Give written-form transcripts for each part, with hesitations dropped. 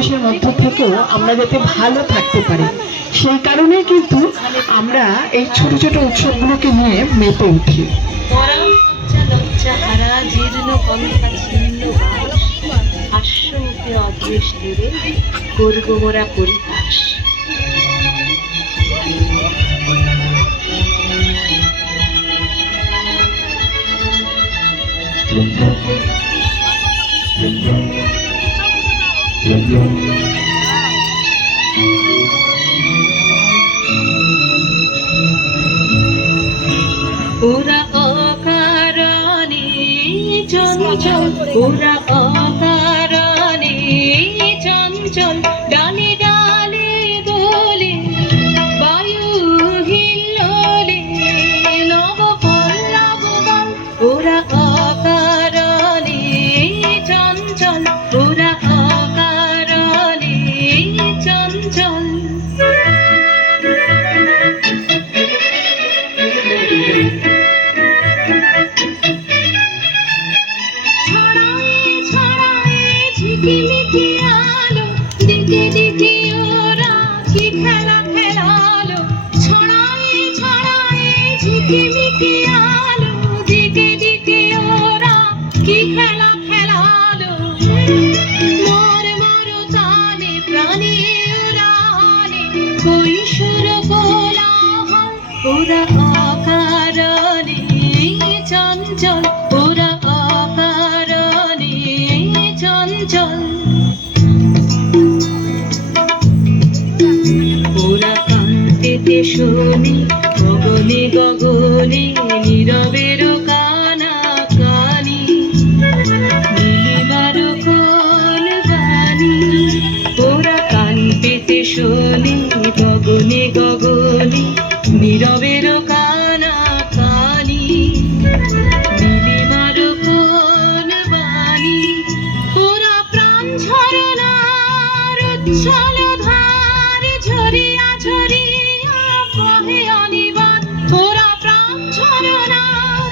দেশের মধ্যে থেকেও আমরা যাতে ভালো থাকতে পারি, সেই কারণেই কিন্তু আমরা এই ছোট ছোট উৎসবগুলোকে নিয়ে মেতে উঠি। জীর্ণ কণ্ঠা ছিন্ন হাস্যমুখে অদৃশ দূরে করব মোরা পরিহাস। ওরা অকারণে চঞ্চল, ওরা অকারণে চঞ্চল, ডালে ডালে দোলে বায়ু হিল্লোলে নব পল্লব বল। ওরা অকারণে চঞ্চল, ওরা অকারণে চঞ্চল। ঝিকিমিকি আলো দিকে দিকে ওরা কি খেলা খেলালো, ছড়ায় ছড়ায় ঝিকিমিকি আলো দিকে দিকে ওরা কি খেলা খেলালো। মর মর তানে প্রাণী উড়ানে কৈশোর কোলাহল। ওরা অকারণে চঞ্চল, ওরা অকারণে চঞ্চল। ওরা কান্তেতে শোনে গগনে গগনে নীরবের কানা কানি, নীলিমার কোন গানি। ওরা কান্তেতে শোনে গগনে গগনে নীরবের কানা কানি, নীলিমার কোন বাণী। ওরা প্রাণ ঝরনার উচ্ছল ধার ঝরিয়া ঝরিয়া বহে অনিবার। ওরা প্রাণ ঝরনার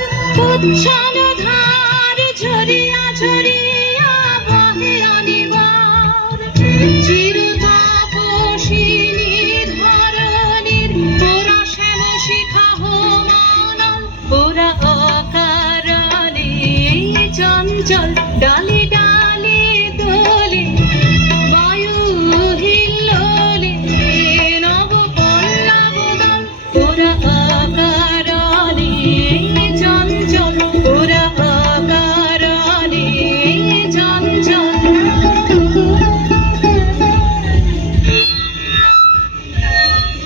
উচ্ছল ধার ঝরিয়া ঝরিয়া বহে অনিবার। চির তপস্বিনী ধরণীর ওরা শ্যাম শিখা হোমানল। ওরা অকারণে চঞ্চল,